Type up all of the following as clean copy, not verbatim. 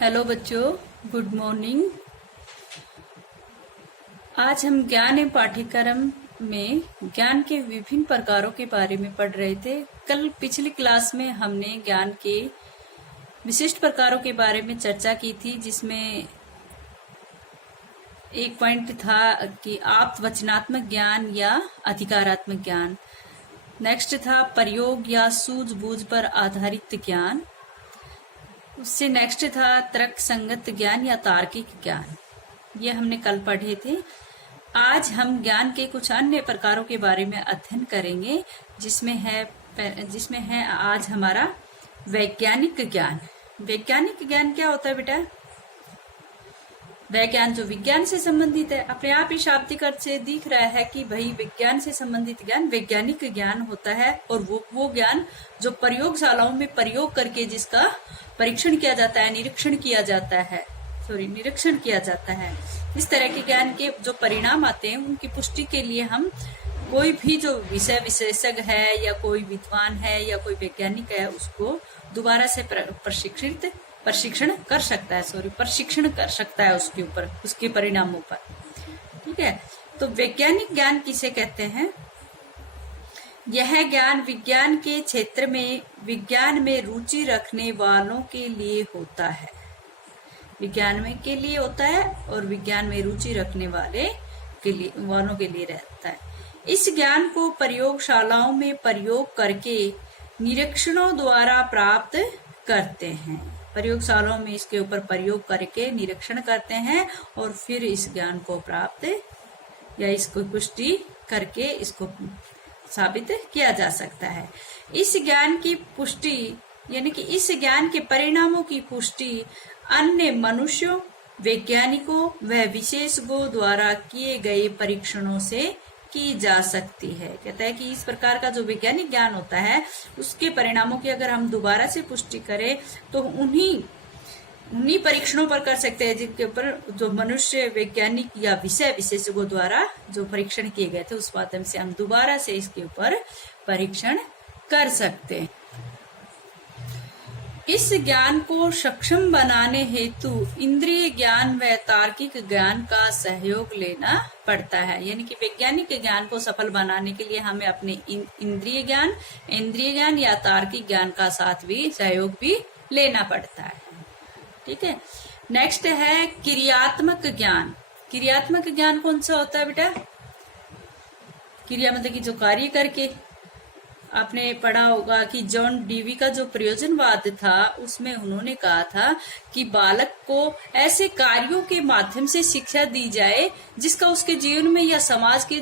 Hello बच्चों, good morning. आज हम ज्ञान एवं पाठ्यक्रम में ज्ञान के विभिन्न प्रकारों के बारे में पढ़ रहे थे। कल पिछली क्लास में हमने ज्ञान के विशिष्ट प्रकारों के बारे में चर्चा की थी, जिसमें एक पॉइंट था कि आप्त वचनात्मक ज्ञान या अधिकारात्मक ज्ञान। नेक्स्ट था प्रयोग या सूझबूझ पर आधारित ज्ञान। उससे नेक्स्ट था तर्क संगत ज्ञान या तार्किक ज्ञान। ये हमने कल पढ़े थे। आज हम ज्ञान के कुछ अन्य प्रकारों के बारे में अध्ययन करेंगे, जिसमें है आज हमारा वैज्ञानिक ज्ञान। वैज्ञानिक ज्ञान क्या होता है बेटा? वह ज्ञान जो विज्ञान से संबंधित है। अपने आप ही शाब्दिक अर्थ से दिख रहा है कि भाई विज्ञान से संबंधित ज्ञान वैज्ञानिक ज्ञान होता है, और वो ज्ञान जो प्रयोगशालाओं में प्रयोग करके जिसका परीक्षण किया जाता है, निरीक्षण किया जाता है। इस तरह के ज्ञान के जो परिणाम आते हैं उनकी पुष्टि के लिए हम कोई भी जो विषय विशेषज्ञ है या कोई विद्वान है या कोई वैज्ञानिक है उसको दोबारा से प्रशिक्षण कर सकता है उसके ऊपर, उसके परिणामों पर। ठीक है, तो वैज्ञानिक ज्ञान किसे कहते हैं? यह ज्ञान विज्ञान के क्षेत्र में विज्ञान में रुचि रखने वालों के लिए होता है। विज्ञान में के लिए होता है और विज्ञान में रुचि रखने वालों के लिए रहता है। इस ज्ञान को प्रयोगशालाओं में प्रयोग करके निरीक्षणों द्वारा प्राप्त करते हैं। प्रयोगशालाओं में इसके ऊपर प्रयोग करके निरीक्षण करते हैं और फिर इस ज्ञान को प्राप्त या इसको पुष्टि करके इसको साबित किया जा सकता है। इस ज्ञान की पुष्टि यानी कि इस ज्ञान के परिणामों की पुष्टि अन्य मनुष्यों, वैज्ञानिकों व विशेषज्ञों द्वारा किए गए परीक्षणों से की जा सकती है। कहता है कि इस प्रकार का जो वैज्ञानिक ज्ञान होता है उसके परिणामों की अगर हम दोबारा से पुष्टि करें तो उन्हीं परीक्षणों पर कर सकते हैं जिनके ऊपर जो मनुष्य, वैज्ञानिक या विषय विशेषज्ञों द्वारा जो परीक्षण किए गए थे उस माध्यम से हम दोबारा से इसके ऊपर परीक्षण कर सकते हैं। इस ज्ञान को सक्षम बनाने हेतु इंद्रिय ज्ञान व तार्किक ज्ञान का सहयोग लेना पड़ता है। यानी कि वैज्ञानिक ज्ञान को सफल बनाने के लिए हमें अपने इंद्रिय ज्ञान या तार्किक ज्ञान का सहयोग भी लेना पड़ता है। ठीक है, नेक्स्ट है क्रियात्मक ज्ञान। क्रियात्मक ज्ञान कौन सा होता है बेटा? क्रिया मतलब कि जो कार्य करके। आपने पढ़ा होगा कि जॉन डीवी का जो प्रयोजनवाद था उसमें उन्होंने कहा था कि बालक को ऐसे कार्यों के माध्यम से शिक्षा दी जाए जिसका उसके जीवन में या समाज के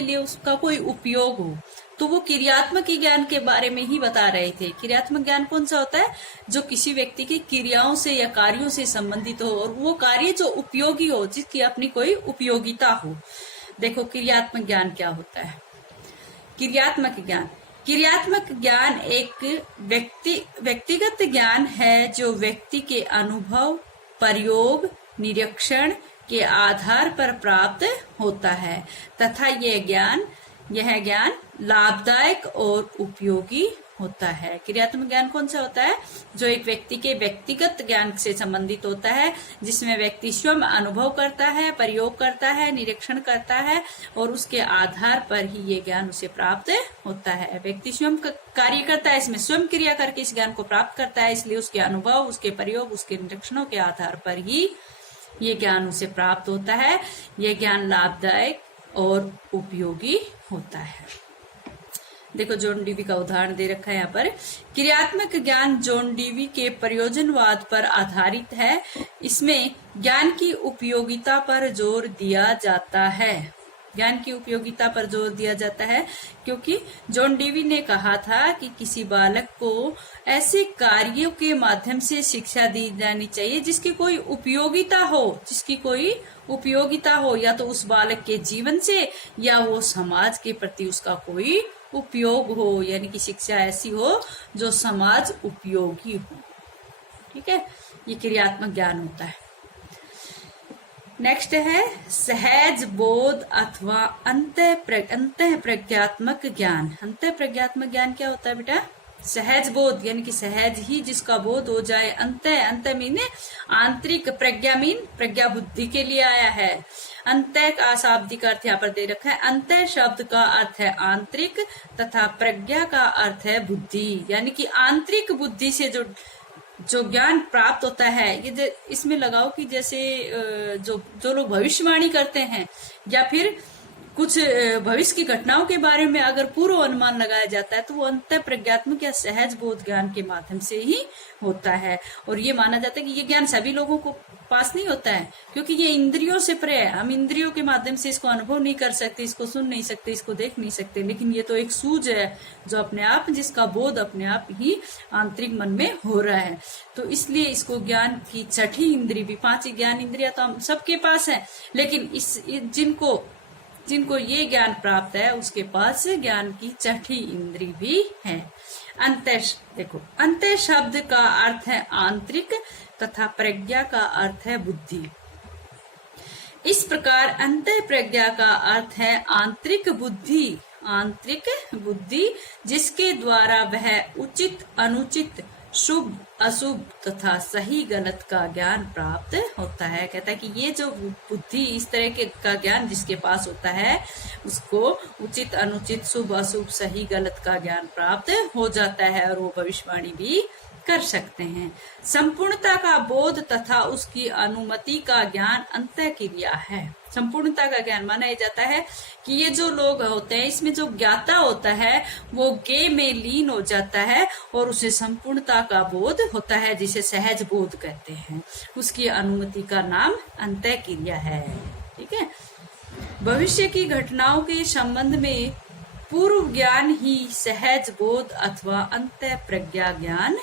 लिए उसका कोई उपयोग हो। तो वो क्रियात्मक ज्ञान के बारे में ही बता रहे थे। क्रियात्मक ज्ञान कौन सा होता है? जो किसी व्यक्ति की क्रियाओं से या कार्यों से संबंधित हो और वो कार्य जो उपयोगी हो, जिसकी अपनी कोई उपयोगिता हो। देखो क्रियात्मक ज्ञान क्या होता है। क्रियात्मक ज्ञान एक व्यक्तिगत ज्ञान है जो व्यक्ति के अनुभव, प्रयोग, निरीक्षण के आधार पर प्राप्त होता है तथा यह ज्ञान लाभदायक और उपयोगी होता है। क्रियात्मक ज्ञान कौन सा होता है? जो एक व्यक्ति के व्यक्तिगत ज्ञान से संबंधित होता है, जिसमें व्यक्ति स्वयं अनुभव करता है, प्रयोग करता है, निरीक्षण करता है और उसके आधार पर ही ये ज्ञान उसे प्राप्त होता है। व्यक्ति स्वयं कार्य करता है, इसमें स्वयं क्रिया करके इस ज्ञान को प्राप्त करता है, इसलिए उसके अनुभव, उसके प्रयोग, उसके निरीक्षणों के आधार पर ही ये ज्ञान उसे प्राप्त होता है। ये ज्ञान लाभदायक और उपयोगी होता है। देखो जॉन डीवी का उदाहरण दे रखा है यहाँ पर। क्रियात्मक ज्ञान जॉन डीवी के प्रयोजनवाद पर आधारित है। इसमें ज्ञान की उपयोगिता पर जोर दिया जाता है। ज्ञान की उपयोगिता पर जोर दिया जाता है क्योंकि जॉन डीवी ने कहा था कि किसी बालक को ऐसे कार्यों के माध्यम से शिक्षा दी जानी चाहिए जिसकी कोई उपयोगिता हो, या तो उस बालक के जीवन से या वो समाज के प्रति उसका कोई उपयोग हो। यानी कि शिक्षा ऐसी हो जो समाज उपयोगी हो। ठीक है, ये क्रियात्मक ज्ञान होता है। नेक्स्ट है सहज बोध अथवा अंतः प्रज्ञात्मक ज्ञान। अंतः प्रज्ञात्मक ज्ञान क्या होता है बेटा? सहज बोध यानी कि सहज ही जिसका बोध हो जाए। अंत मीन आंतरिक, प्रज्ञा मीन प्रज्ञा बुद्धि के लिए आया है। अंत का शाब्दिक अर्थ यहाँ पर दे रखा है। अंत शब्द का अर्थ है आंतरिक तथा प्रज्ञा का अर्थ है बुद्धि, यानी कि आंतरिक बुद्धि से जो ज्ञान प्राप्त होता है। ये इसमें लगाओ कि जैसे जो लोग भविष्यवाणी करते हैं या फिर कुछ भविष्य की घटनाओं के बारे में अगर पूर्व अनुमान लगाया जाता है तो वो अंत प्रज्ञात्मक या सहज बोध ज्ञान के माध्यम से ही होता है। और ये माना जाता है कि ये ज्ञान सभी लोगों को पास नहीं होता है, क्योंकि ये इंद्रियों से परे है। हम इंद्रियों के माध्यम से इसको अनुभव नहीं कर सकते, इसको सुन नहीं सकते, इसको देख नहीं सकते, लेकिन ये तो एक सूझ है जो अपने आप, जिसका बोध अपने आप ही आंतरिक मन में हो रहा है। तो इसलिए इसको ज्ञान की छठी इंद्रिय भी, 5 ज्ञान इंद्रिया तो हम सबके पास है, लेकिन जिनको ये ज्ञान प्राप्त है उसके पास ज्ञान की छठी इंद्रिय भी है। देखो, अंत शब्द का अर्थ है आंतरिक तथा प्रज्ञा का अर्थ है बुद्धि। इस प्रकार अंत प्रज्ञा का अर्थ है आंतरिक बुद्धि जिसके द्वारा वह उचित अनुचित, शुभ अशुभ तथा सही गलत का ज्ञान प्राप्त होता है। कहता है कि ये जो बुद्धि, इस तरह के का ज्ञान जिसके पास होता है उसको उचित अनुचित, शुभ अशुभ, सही गलत का ज्ञान प्राप्त हो जाता है और वो भविष्यवाणी भी कर सकते हैं। संपूर्णता का बोध तथा उसकी अनुमति का ज्ञान अंतःक्रिया है। संपूर्णता का ज्ञान माना जाता है कि ये जो लोग होते हैं इसमें जो ज्ञाता होता है वो ज्ञेय में लीन हो जाता है और उसे संपूर्णता का बोध होता है, जिसे सहज बोध कहते हैं। उसकी अनुमति का नाम अंतःक्रिया है। ठीक है। भविष्य की घटनाओं के संबंध में पूर्व ज्ञान ही सहज बोध अथवा अंतः प्रज्ञा ज्ञान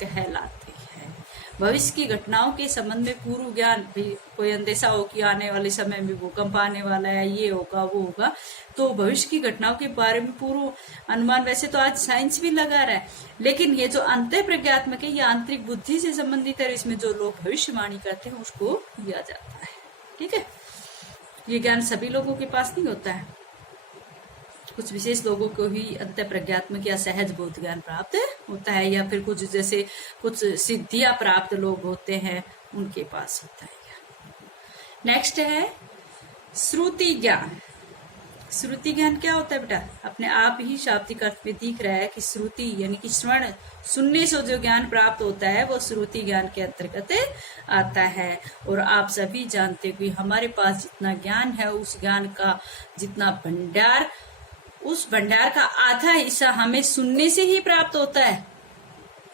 कहलाते हैं। भविष्य की घटनाओं के संबंध में पूर्व ज्ञान, कोई अंदेशा हो कि आने वाले समय में भूकंप आने वाला है, ये होगा वो होगा, तो भविष्य की घटनाओं के बारे में पूर्व अनुमान वैसे तो आज साइंस भी लगा रहा है, लेकिन ये जो अंतः प्रज्ञात्मक है, ये आंतरिक बुद्धि से संबंधित है। इसमें जो लोग भविष्यवाणी करते हैं उसको लिया जाता है। ठीक है। ये ज्ञान सभी लोगों के पास नहीं होता है, कुछ विशेष लोगों को ही अंत प्रज्ञात्मक या सहज बोध ज्ञान प्राप्त होता है, या फिर कुछ जैसे कुछ सिद्धियां प्राप्त लोग होते हैं उनके पास होता है। नेक्स्ट है श्रुति ज्ञान। श्रुति ज्ञान क्या होता है बेटा? अपने आप ही शाब्दिक अर्थ में दिख रहा है कि श्रुति यानी कि श्रवण, सुनने से जो ज्ञान प्राप्त होता है वो श्रुति ज्ञान के अंतर्गत आता है। और आप सभी जानते हो कि हमारे पास जितना ज्ञान है उस ज्ञान का जितना भंडार, उस भंडार का आधा हिस्सा हमें सुनने से ही प्राप्त होता है।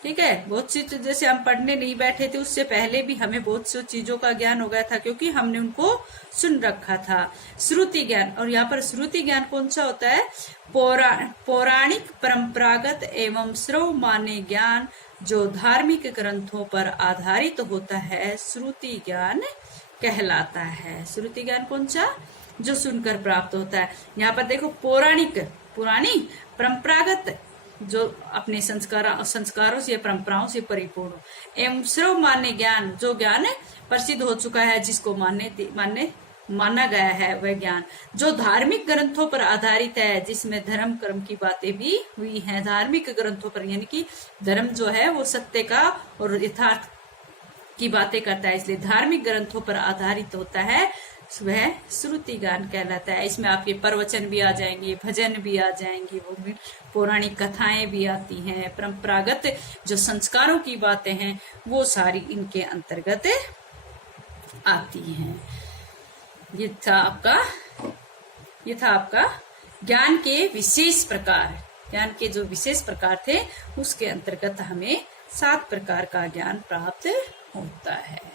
ठीक है। बहुत सी जैसे हम पढ़ने नहीं बैठे थे उससे पहले भी हमें बहुत सी चीजों का ज्ञान हो गया था, क्योंकि हमने उनको सुन रखा था। श्रुति ज्ञान, और यहाँ पर श्रुति ज्ञान कौन सा होता है? पौराणिक, परंपरागत एवं श्रव मान्य ज्ञान जो धार्मिक ग्रंथों पर आधारित होता है, श्रुति ज्ञान कहलाता है। श्रुति ज्ञान कौन सा? जो सुनकर प्राप्त होता है। यहाँ पर देखो, पौराणिक, पुरानी, परंपरागत जो अपने संस्कारों से, परंपराओं से परिपूर्ण, एवं श्रव मान्य ज्ञान जो ज्ञान प्रसिद्ध हो चुका है, जिसको माना गया है, वह ज्ञान जो धार्मिक ग्रंथों पर आधारित है, जिसमें धर्म कर्म की बातें भी हुई हैं। धार्मिक ग्रंथों पर यानी कि धर्म जो है वो सत्य का और यथार्थ की बातें करता है, इसलिए धार्मिक ग्रंथों पर आधारित होता है, वह श्रुति ज्ञान कहलाता है। इसमें आपके प्रवचन भी आ जाएंगे, भजन भी आ जाएंगे, वो भी पौराणिक कथाएं भी आती हैं, परंपरागत जो संस्कारों की बातें हैं वो सारी इनके अंतर्गत आती हैं। ये था आपका ज्ञान के विशेष प्रकार। ज्ञान के जो विशेष प्रकार थे उसके अंतर्गत हमें 7 प्रकार का ज्ञान प्राप्त होता है।